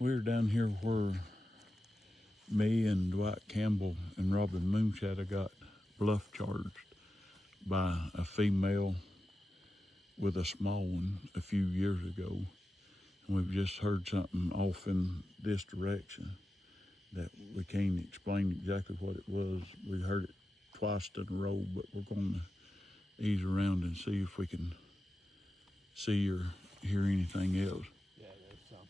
We're down here where me and Dwight Campbell and Robin Moonshadow got bluff charged by a female with a small one a few years ago. And we've just heard something off in this direction that we can't explain exactly what it was. We heard it twice in a row, but we're going to ease around and see if we can see or hear anything else. Yeah, there's something.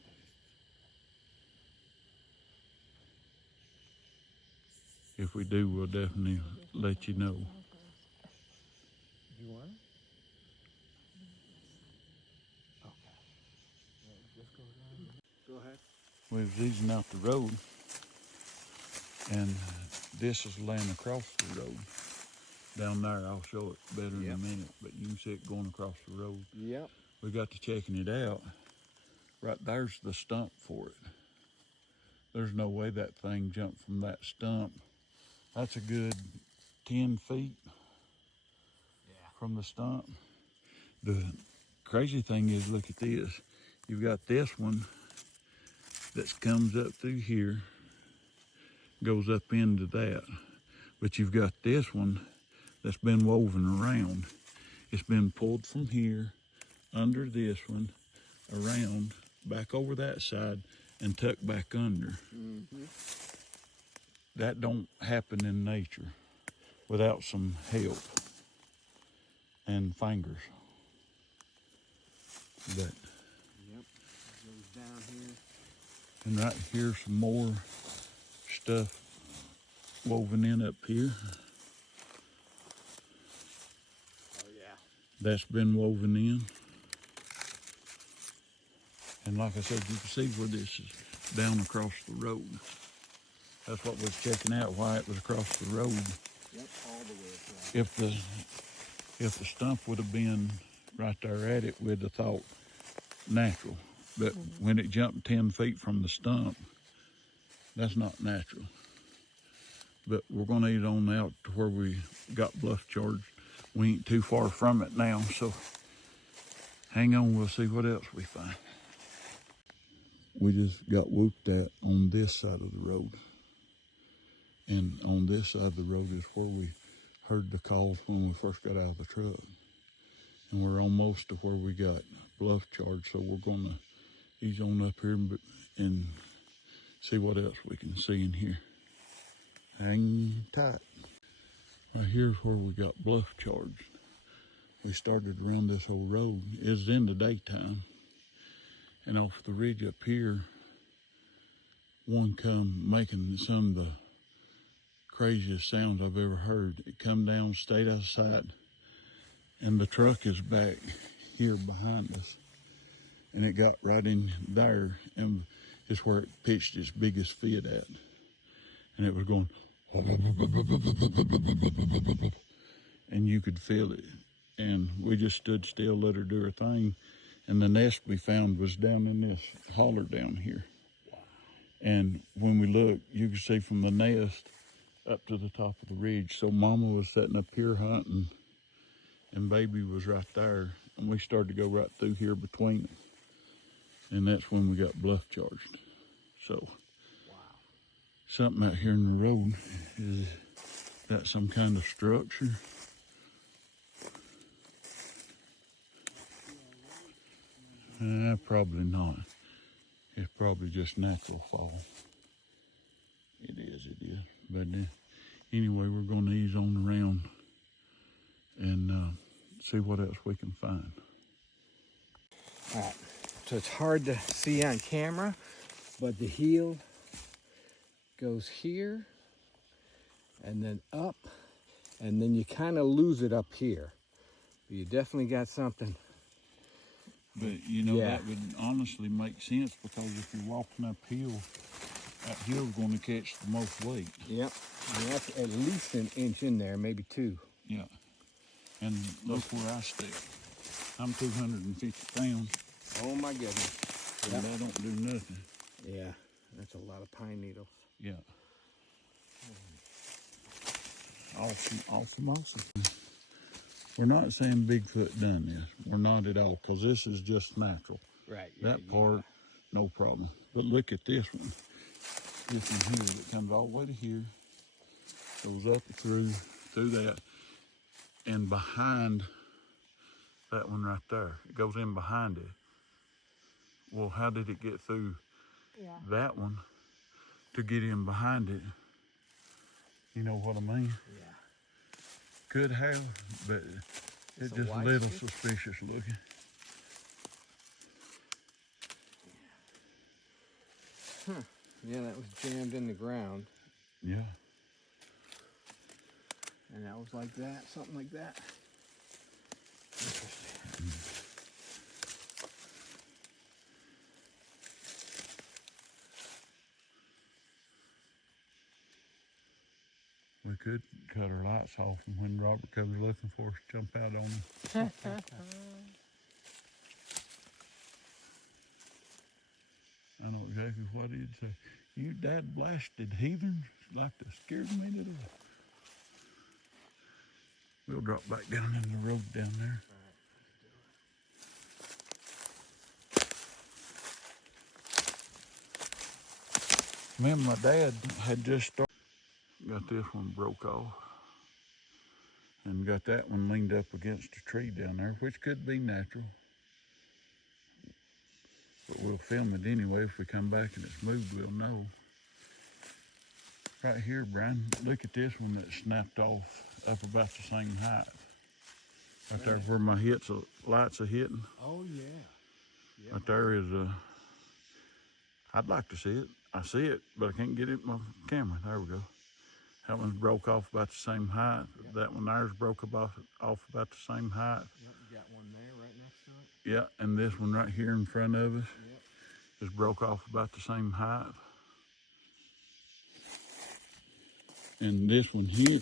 If we do, we'll definitely let you know. You want it? Okay. Just go down. Go ahead. We was easing out the road, and this is laying across the road. Down there, I'll show it better in a minute, but you can see it going across the road. Yep. We got to checking it out. Right there's the stump for it. There's no way that thing jumped from that stump. That's a good 10 feet from the stump. The crazy thing is, look at this. You've got this one that comes up through here, goes up into that. But you've got this one that's been woven around. It's been pulled from here, under this one, around, back over that side, and tucked back under. Mm-hmm. That don't happen in nature without some help and fingers. But Yep. Goes down here. and right here some more stuff woven in up here. Oh yeah. That's been woven in. And like I said, you can see where this is down across the road. That's what we're checking out, why it was across the road. Yep, all the way across. If the stump would have been right there at it, we'd have thought natural. But when it jumped 10 feet from the stump, that's not natural. But we're gonna eat on out to where we got bluff charged. We ain't too far from it now, so hang on, we'll see what else we find. We just got whooped at on this side of the road. And on this side of the road is where we heard the calls when we first got out of the truck. And we're almost to where we got bluff charged, so we're gonna ease on up here and see what else we can see in here. Hang tight. Right here's where we got bluff charged. We started around this whole road. It's in the daytime. And off the ridge up here, one come making some of the craziest sounds I've ever heard. It come down, stayed out of sight, and the truck is back here behind us. And it got right in there, and it's where it pitched its biggest fit at. And it was going, and you could feel it. And we just stood still, let her do her thing. And the nest we found was down in this holler down here. And when we looked, you could see from the nest up to the top of the ridge. So Mama was sitting up here hunting, and Baby was right there. And we started to go right through here between them. And that's when we got bluff charged. So something out here in the road. Is that some kind of structure? Probably not. It's probably just natural fall. It is. But anyway, we're going to ease on around and see what else we can find. All right. So it's hard to see on camera, but the heel goes here and then up, and then you kind of lose it up here. But you definitely got something. But you know, that would honestly make sense, because if you're walking uphill, that hill's going to catch the most weight. Yep. And that's at least an inch in there, maybe 2. Yeah. And look where I step. I'm 250 pounds. Oh my goodness. And I don't do nothing. Yeah, that's a lot of pine needles. Yeah. Awesome. We're not saying Bigfoot done this. We're not at all, because this is just natural. Right. That part no problem. But look at this one. This one here that comes all the way to here, goes up through that, and behind that one right there. It goes in behind it. Well, how did it get through that one to get in behind it? You know what I mean? Yeah. Could have, but it's just a little suspicious looking. Huh. Yeah, that was jammed in the ground. Yeah. And that was like that, something like that. Interesting. We could cut our lights off, and when Robert comes looking for us, jump out on him. I know exactly what he'd say. You dad blasted heathens, like to scared me to death. We'll drop back down in the road down there. Me and my dad had just started. Got this one broke off. And got that one leaned up against a tree down there, which could be natural. But we'll film it anyway. If we come back and it's moved, we'll know. Right here, Brian, look at this one that snapped off up about the same height. Right there where my lights are hitting. Oh, yeah. Yep. Right there is I'd like to see it. I see it, but I can't get it in my camera. There we go. That one's broke off about the same height. Yep. That one there's broke off about the same height. Yep, you got one there right next to it. Yeah, and this one right here in front of us is broke off about the same height. And this one here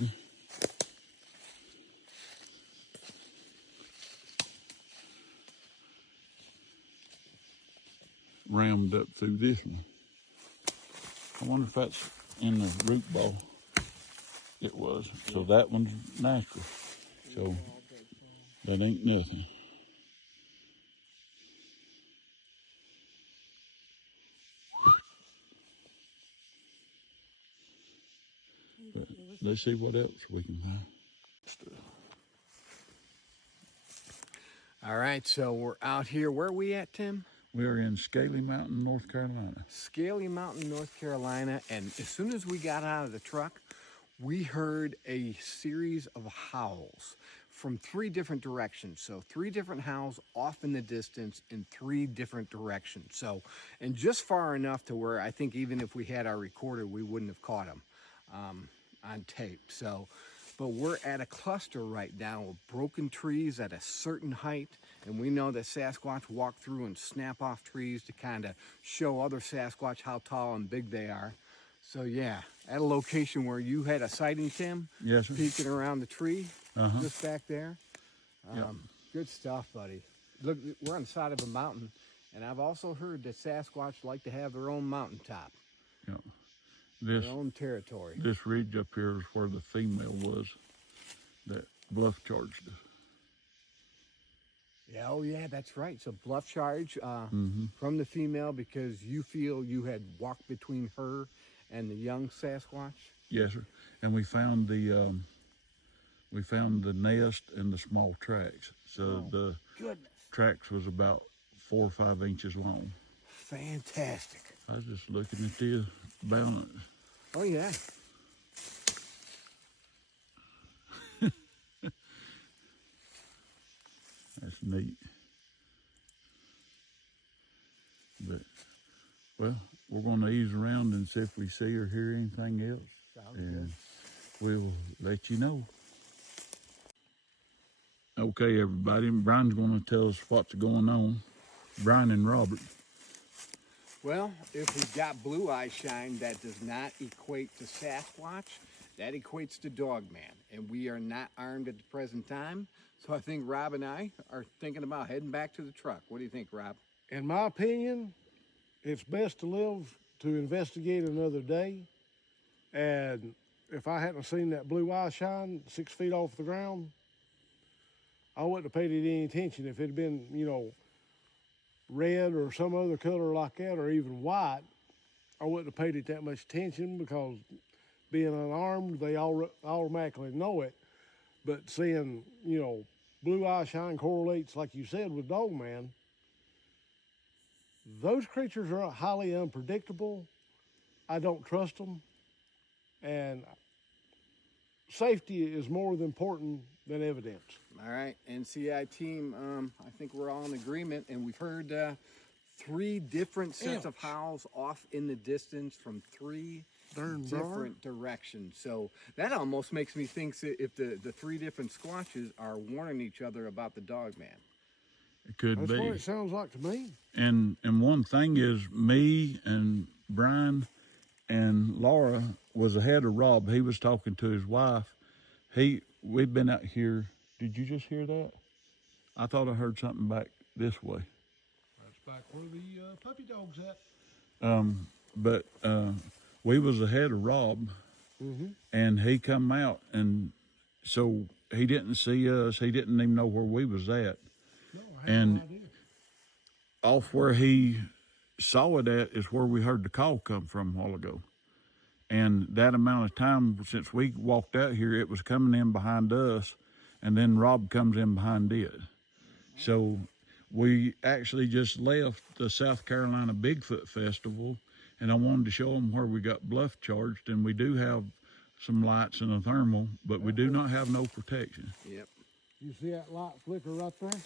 rammed up through this one. I wonder if that's in the root ball. It was. So that one's natural. So that ain't nothing. But let's see what else we can find. All right, so we're out here. Where are we at, Tim? We're in Scaly Mountain, North Carolina. Scaly Mountain, North Carolina. And as soon as we got out of the truck, we heard a series of howls from 3 different directions. So 3 different howls off in the distance in 3 different directions. So, and just far enough to where I think even if we had our recorder, we wouldn't have caught them on tape. So, but we're at a cluster right now of broken trees at a certain height. And we know that Sasquatch walk through and snap off trees to kind of show other Sasquatch how tall and big they are. So yeah, at a location where you had a sighting, Tim. Yes, sir. Peeking around the tree, just back there. Yep. Good stuff, buddy. Look, we're on the side of a mountain, and I've also heard that Sasquatch like to have their own mountaintop, Yep. This their own territory. this ridge up here is where the female was that bluff charged us. Yeah, oh yeah, that's right. So bluff charge from the female because you feel you had walked between her and the young Sasquatch. Yes, sir. And we found the nest and the small tracks. So the Goodness. tracks was about 4 or 5 inches long. Fantastic. I was just looking at this balance. Oh yeah. That's neat. But, well, we're going to ease around and see if we see or hear anything else. Sounds and good. we'll let you know. Okay, everybody. Brian's going to tell us what's going on. Brian and Robert. Well, if we've got blue eye shine, that does not equate to Sasquatch. That equates to Dogman. And we are not armed at the present time. So I think Rob and I are thinking about heading back to the truck. What do you think, Rob? In my opinion, it's best to live to investigate another day. And if I hadn't seen that blue eye shine 6 feet off the ground, I wouldn't have paid it any attention. If it had been, red or some other color like that, or even white, I wouldn't have paid it that much attention because being unarmed, they all automatically know it. But seeing, you know, blue eye shine correlates, like you said, with Dogman, those creatures are highly unpredictable. I don't trust them. And safety is more important than evidence. All right, NCI team, I think we're all in agreement, and we've heard 3 different sets of howls off in the distance from 3 different directions. So that almost makes me think if the 3 different squatches are warning each other about the Dogman. It could That's be. what it sounds like to me. And one thing is, me and Brian and Laura was ahead of Rob. He was talking to his wife. We've been out here. Did you just hear that? I thought I heard something back this way. That's back where the puppy dog's at. But we was ahead of Rob, and he come out, and so he didn't see us. He didn't even know where we was at. No, I had no idea. Off where he saw it at is where we heard the call come from a while ago. And that amount of time since we walked out here, it was coming in behind us, and then Rob comes in behind it. So we actually just left the South Carolina Bigfoot Festival, and I wanted to show them where we got bluff charged, and we do have some lights and a thermal, but we do not have no protection. Yep. You see that light flicker right there?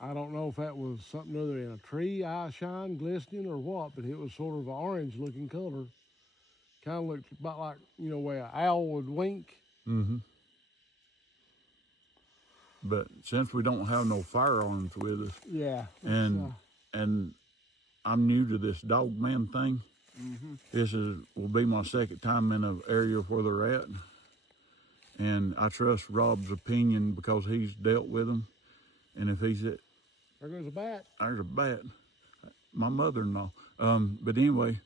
I don't know if that was something other than a tree, eye shine, glistening, or what, but it was sort of an orange looking color. Kind of looked about like, you know, where an owl would wink. But since we don't have no firearms with us, Yeah. and I'm new to this Dogman thing, this will be my second time in an area where they're at, and I trust Rob's opinion because he's dealt with them, and if he's at, There goes a bat. there's a bat, my mother-in-law. But anyway,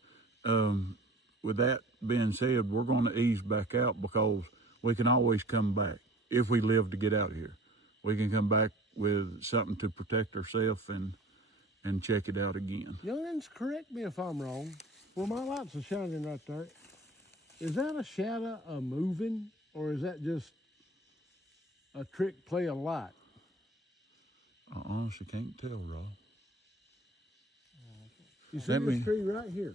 with that being said, we're going to ease back out because we can always come back if we live to get out of here. We can come back with something to protect ourselves and check it out again. Youngins, correct me if I'm wrong. Where my lights are shining right there, is that a shadow a moving, or is that just a trick play of light? I honestly can't tell, Rob. You see Let this me- tree right here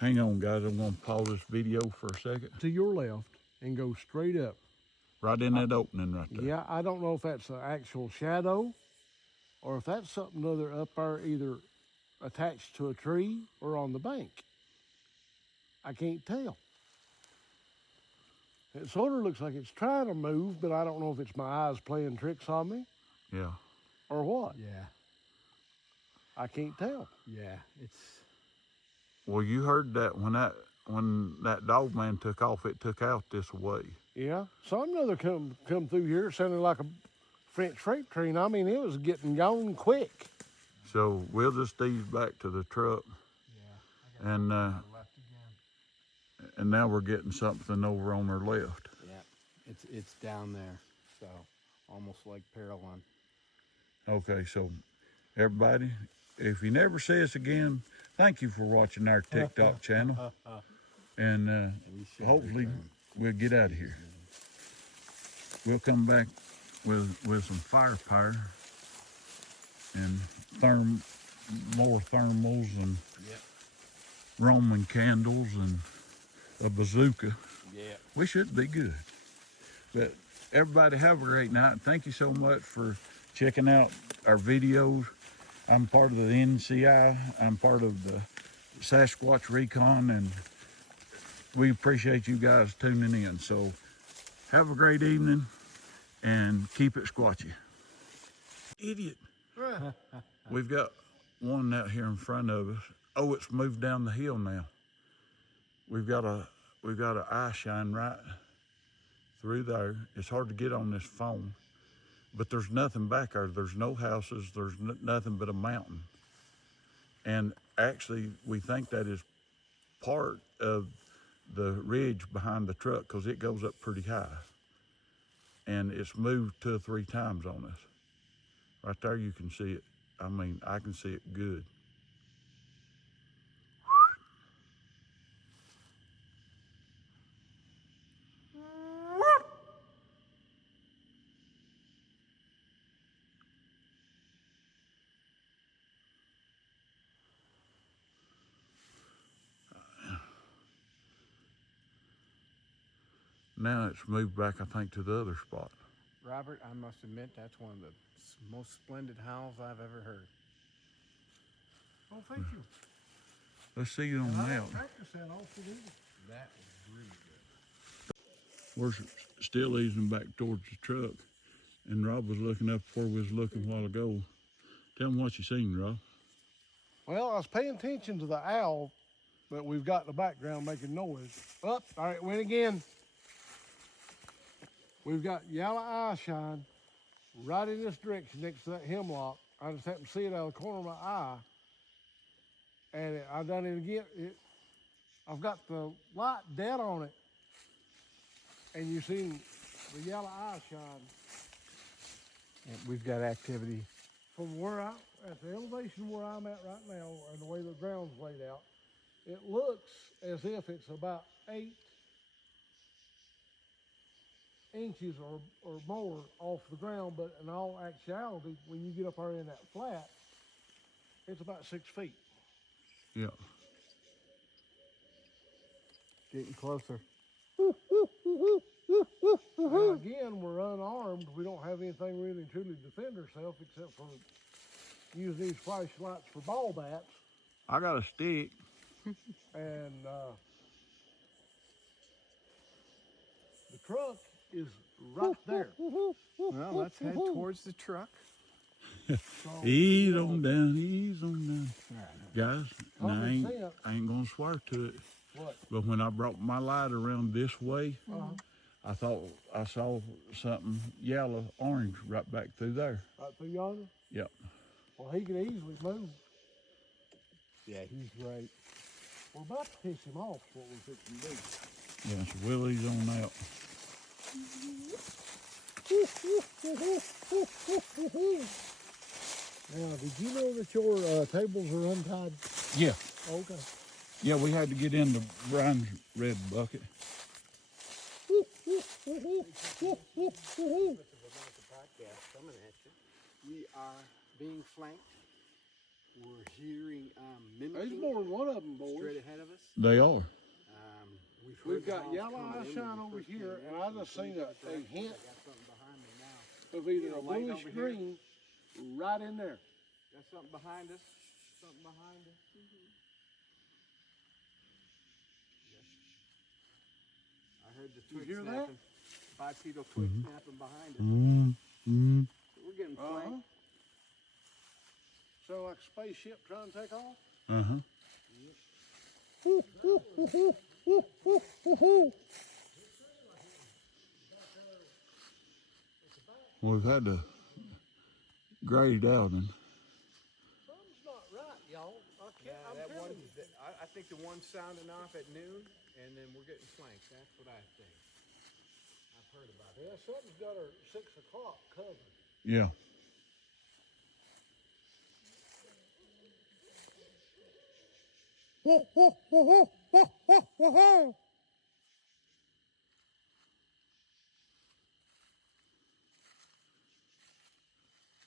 Hang on, guys. I'm going to pause this video for a second. to your left and go straight up. Right in that opening right there. Yeah, I don't know if that's an actual shadow or if that's something other up there either attached to a tree or on the bank. I can't tell. It sort of looks like it's trying to move, but I don't know if it's my eyes playing tricks on me Yeah. or what. Yeah. I can't tell. Yeah. It's. Well, you heard that when that Dogman took off, it took out this way. Yeah, something other come through here. It sounded like a French freight train. I mean, it was getting gone quick. So we'll just ease back to the truck. Yeah. And Left again. and now we're getting something over on our left. Yeah. It's down there. So almost like Paralon. Okay, so everybody, if you never see us again, thank you for watching our TikTok channel. And We should hopefully return. we'll get out of here. We'll come back with some firepower and more thermals and Yep. Roman candles and a bazooka. Yeah. We should be good. But everybody have a great night. Thank you so much for checking out our videos. I'm part of the NCI. I'm part of the Sasquatch Recon, and we appreciate you guys tuning in. So have a great evening and keep it squatchy. Idiot. We've got one out here in front of us. Oh, it's moved down the hill now. We've got an eye shine right through there. It's hard to get on this phone, but there's nothing back there. There's no houses. There's nothing but a mountain. And actually, we think that is part of the ridge behind the truck because it goes up pretty high. And it's moved 2 or 3 times on us. Right there you can see it. I mean, I can see it good. Now it's moved back, I think, to the other spot. Robert, I must admit that's one of the most splendid howls I've ever heard. Oh, thank you. Let's see it on And the I map. don't practice that often either. That was really good. We're still easing back towards the truck, and Rob was looking up where we was looking a while ago. Tell him what you seen, Rob. Well, I was paying attention to the owl that we've got in the background making noise. Up, all right, went again. We've got yellow eye shine right in this direction next to that hemlock. I just happened to see it out of the corner of my eye. And I done it again. I've got the light dead on it. And you see the yellow eye shine And we've got activity. from where at the elevation where I'm at right now, and the way the ground's laid out. It looks as if it's about 8 inches or more off the ground, but in all actuality, when you get up there in that flat, it's about 6 feet. Yeah. Getting closer. Now again, we're unarmed. We don't have anything really and truly to defend ourselves except for using these flashlights for ball bats. I got a stick. And the truck is right there. Well, let's head towards the truck. So, Ease you know, on down, ease on down. All right. Guys, and Common sense. I ain't gonna swear to it, What? but when I brought my light around this way, I thought I saw something yellow, orange right back through there. Right through yonder? Yep. Well, he could easily move. Yeah, he's right. We're about to piss him off, is what we're fixing to do. Yeah, so we'll ease on out. Now, did you know that your tables are untied? Yeah. Okay. Yeah, we had to get into Brian's red bucket. We are being flanked. We're hearing There's mimicking more than one of them, boys. straight ahead of us. They are. We've got yellow eye shine over here, and I just seen a hint I got something behind me now. of either a light bluish over here. green right in there. Got something behind us. Something behind us. Yes. I heard the You twig hear that? snapping. Bipedal twig snapping behind us. Mm-hmm. We're getting flanked. Sound like a spaceship trying to take off? Uh-huh. We've had to grade out and Something's not right, y'all. Yeah, I think the one's sounding off at noon, and then we're getting flanked. That's what I think. I've heard about it. Yeah, something's got our 6 o'clock covered. yeah.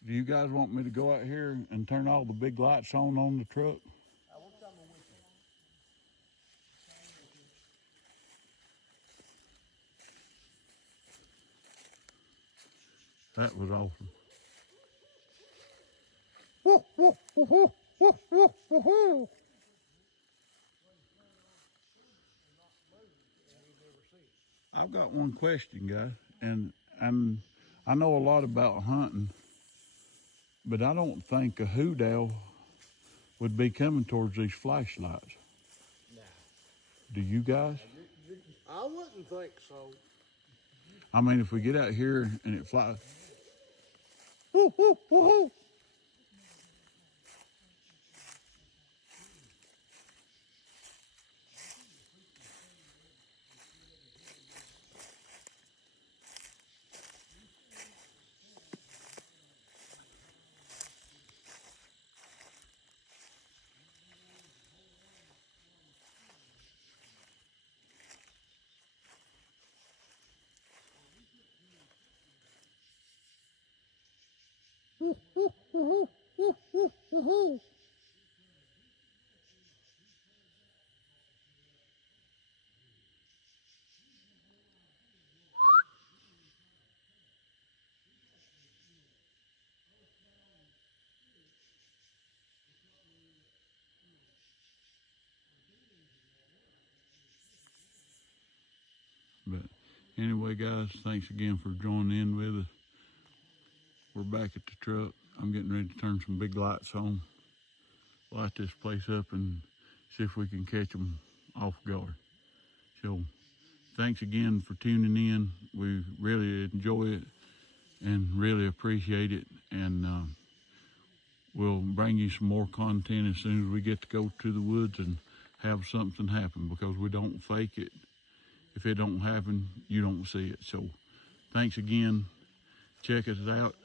Do you guys want me to go out here and turn all the big lights on the truck? That was awesome. I've got one question, guys, and I know a lot about hunting, but I don't think a hoot owl would be coming towards these flashlights. Nah. Do you guys? I wouldn't think so. I mean, if we get out here and it flies. But anyway, guys, thanks again for joining in with us. We're back at the truck. I'm getting ready to turn some big lights on, light this place up, and see if we can catch them off guard. So thanks again for tuning in. We really enjoy it and really appreciate it. And we'll bring you some more content as soon as we get to go to the woods and have something happen, because we don't fake it. If it don't happen, you don't see it. So thanks again. Check us out.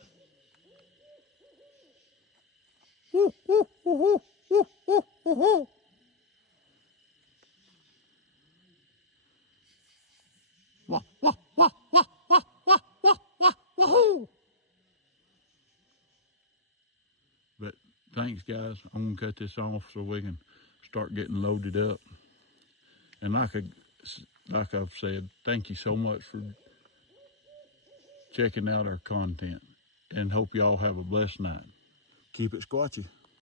But thanks, guys. I'm gonna cut this off so we can start getting loaded up. And like I've said, thank you so much for checking out our content, and hope y'all have a blessed night. Keep it squatchy.